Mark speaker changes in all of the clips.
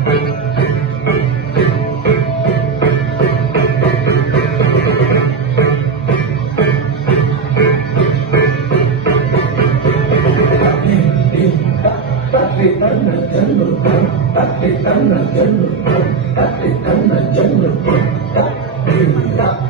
Speaker 1: Tắt đi tắm là chân lực tắt đi tắm là chân lực tắt đi tắm là chân lực tắt Thank you.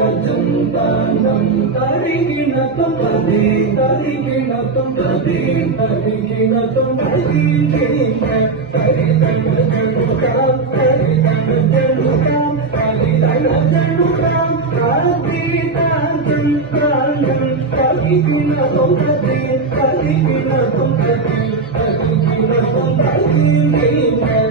Speaker 2: కరిగినతం పది కరిగినతం పది కరిగినతం పది కలిగినతం పది కలిగినతం పది కలిగినతం పది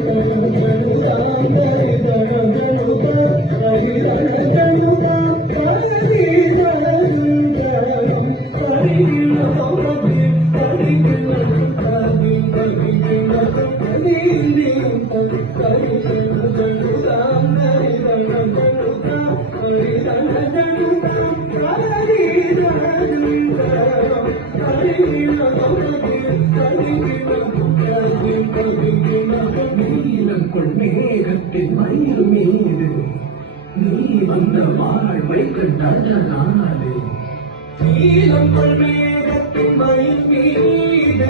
Speaker 2: மேகத்தின் மயில் மீது நீ வந்த வாழ்வை கண்டது நாளே நீலங்குள் மேகத்தின் மயில் மீது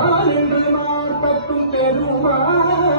Speaker 2: ஆனந்த மார்த்தத்தும் பெருமானே